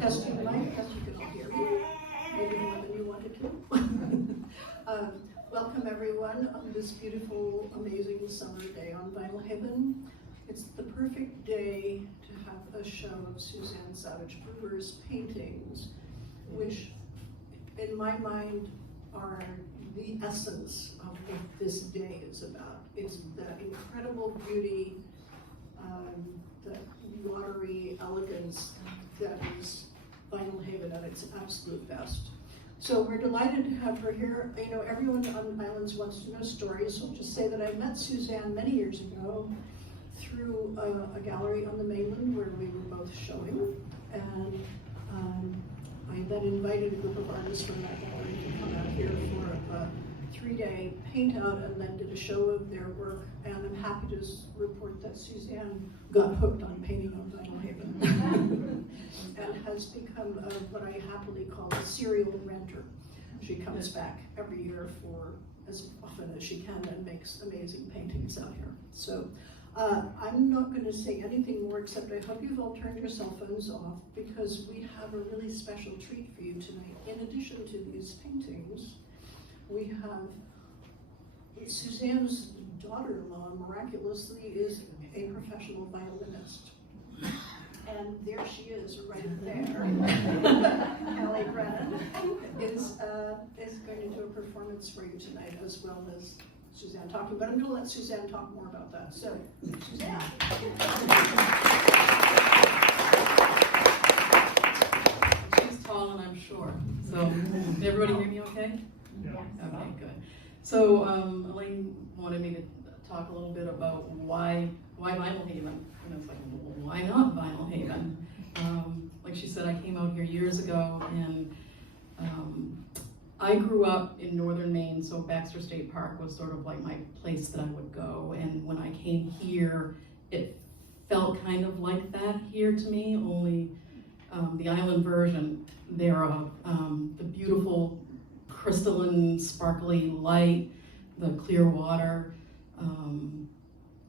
Testing the mic, yes, you can all hear me, maybe more than you wanted to. Welcome everyone on this beautiful, amazing summer day on Vinyl Haven. It's the perfect day to have a show of Suzanne Savage Brewer's paintings, which in my mind are the essence of what this day is about. It's the incredible beauty, the watery elegance that is Vinyl Haven at its absolute best. So we're delighted to have her here. You know, everyone on the islands wants to know stories, so I'll just say that I met Suzanne many years ago through a gallery on the mainland where we were both showing, and I then invited a group of artists from that gallery to come out here for a 3-day paint out and then did a show of their work, and I'm happy to report that Suzanne got hooked on painting on Vinyl Haven and has become what I happily call a serial renter. She comes back every year for as often as she can and makes amazing paintings out here. So I'm not going to say anything more except I hope you've all turned your cell phones off, because we have a really special treat for you tonight. In addition to these paintings, we have Suzanne's daughter-in-law, miraculously, is a professional violinist. And there she is, right there. Callie Brennan is going to do a performance for you tonight, as well as Suzanne talking. But I'm going to let Suzanne talk more about that. So, Suzanne. She's tall and I'm short. So, did everybody hear me okay? Yeah. Okay, good. So, Elaine wanted me to talk a little bit about why Vinyl Haven. And it's like, well, why not Vinyl Haven? Like she said, I came out here years ago, and I grew up in northern Maine, so Baxter State Park was sort of like my place that I would go. And when I came here, it felt kind of like that here to me, only the island version thereof. The beautiful crystalline, sparkly light, the clear water,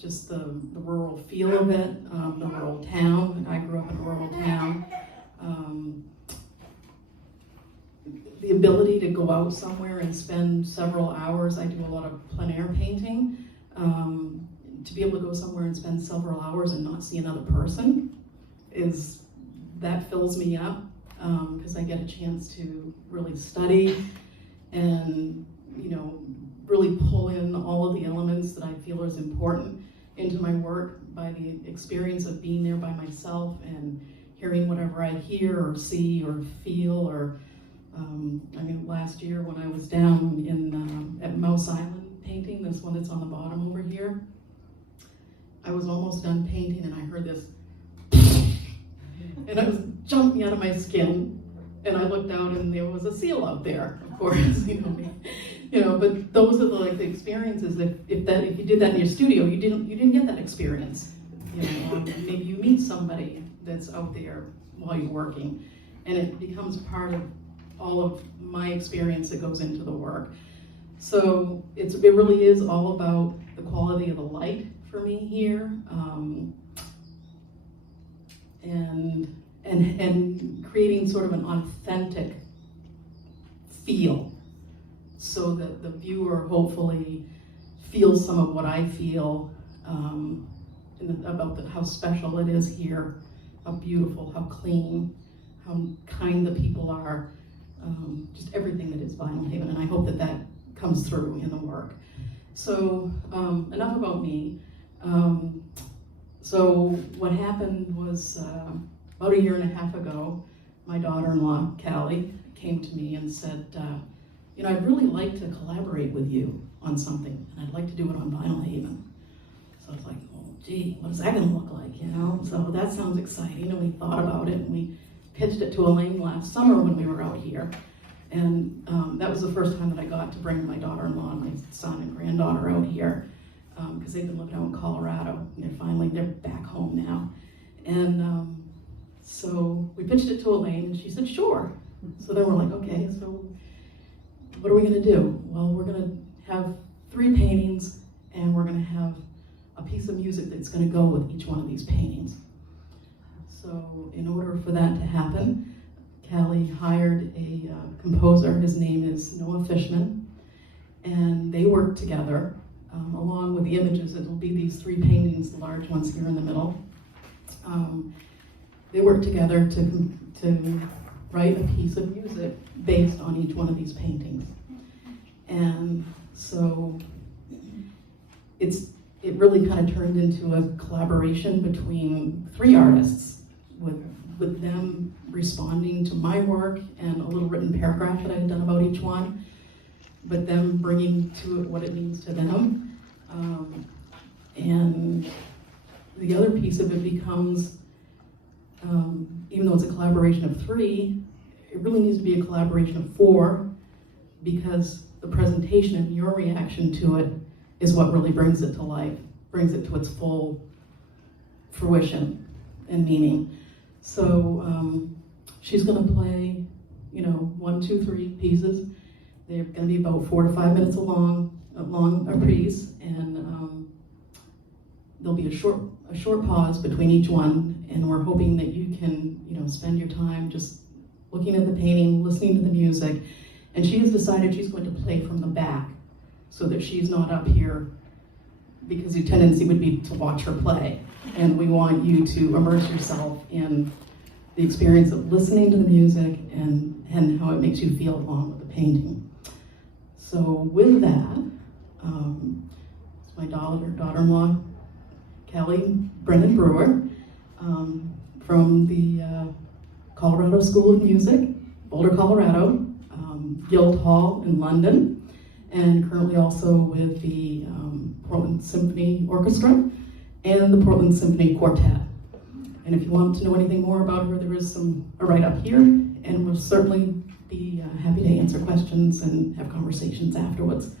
just the rural feel of it, the rural town. I grew up in a rural town. The ability to go out somewhere and spend several hours. I do a lot of plein air painting. To be able to go somewhere and spend several hours and not see another person that fills me up, because I get a chance to really study and, you know, really pull in all of the elements that I feel is important into my work by the experience of being there by myself and hearing whatever I hear or see or feel. Or I mean, last year when I was down in at Mouse Island painting, this one that's on the bottom over here, I was almost done painting and I heard this and I was jumping out of my skin, and I looked out and there was a seal out there, of course, you know, but those are the experiences that if you did that in your studio, you didn't get that experience. You know, maybe you meet somebody that's out there while you're working, and it becomes part of all of my experience that goes into the work. So it really is all about the quality of the light for me here, and creating sort of an authentic feel, so that the viewer hopefully feels some of what I feel about how special it is here, how beautiful, how clean, how kind the people are, just everything that is Vinyl Haven, and I hope that comes through in the work. So enough about me. So what happened was about 1.5 years ago, my daughter-in-law, Callie, came to me and said, you know, I'd really like to collaborate with you on something, and I'd like to do it on Vinyl Haven. So I was like, oh, gee, what is that gonna look like, you know? So that sounds exciting, and we thought about it, and we pitched it to Elaine last summer when we were out here. And that was the first time that I got to bring my daughter-in-law and my son and granddaughter out here, because they've been living out in Colorado, and they're back home now. And so we pitched it to Elaine, and she said, sure. So then we're like, okay, so what are we gonna do? Well, we're gonna have 3 paintings, and we're gonna have a piece of music that's gonna go with each one of these paintings. So in order for that to happen, Callie hired a composer. His name is Noah Fishman, and they worked together along with the images. It will be these 3 paintings, the large ones here in the middle. They worked together to write a piece of music based on each one of these paintings. And so it really kind of turned into a collaboration between 3 artists, with them responding to my work and a little written paragraph that I had done about each one, but them bringing to it what it means to them. And the other piece of it becomes, even though it's a collaboration of 3, it really needs to be a collaboration of 4, because the presentation and your reaction to it is what really brings it to life, brings it to its full fruition and meaning. So she's going to play, 1, 2, 3 pieces. They're going to be about 4 to 5 minutes long a piece, and there'll be a short pause between each one, and we're hoping that you can, spend your time just looking at the painting, listening to the music. And she has decided she's going to play from the back, so that she's not up here, because your tendency would be to watch her play. And we want you to immerse yourself in the experience of listening to the music and how it makes you feel along with the painting. So with that, it's my daughter-in-law, Callie Brennan Brewer, from the Colorado School of Music, Boulder, Colorado, Guildhall in London, and currently also with the Portland Symphony Orchestra and the Portland Symphony Quartet. And if you want to know anything more about her, there is a write-up here, and we'll certainly be happy to answer questions and have conversations afterwards.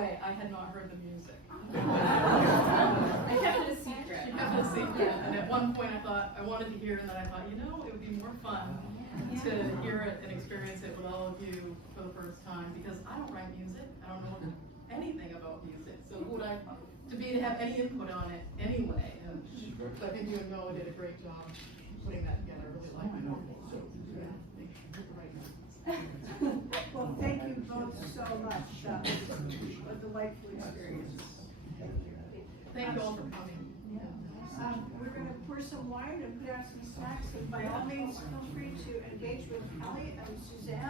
way, I had not heard the music. I kept it a secret. She kept it a secret, and at one point I thought, I wanted to hear it, and then I thought, it would be more fun to hear it and experience it with all of you for the first time, because I don't write music, I don't know anything about music, so who would I, to have any input on it anyway, and I think you and Noah did a great job putting that together, I really liked it. Well, thank you both so much. That was a delightful experience. Thank you all for coming. We're going to pour some wine and put out some snacks, and by all means, feel free to engage with Callie and Suzanne.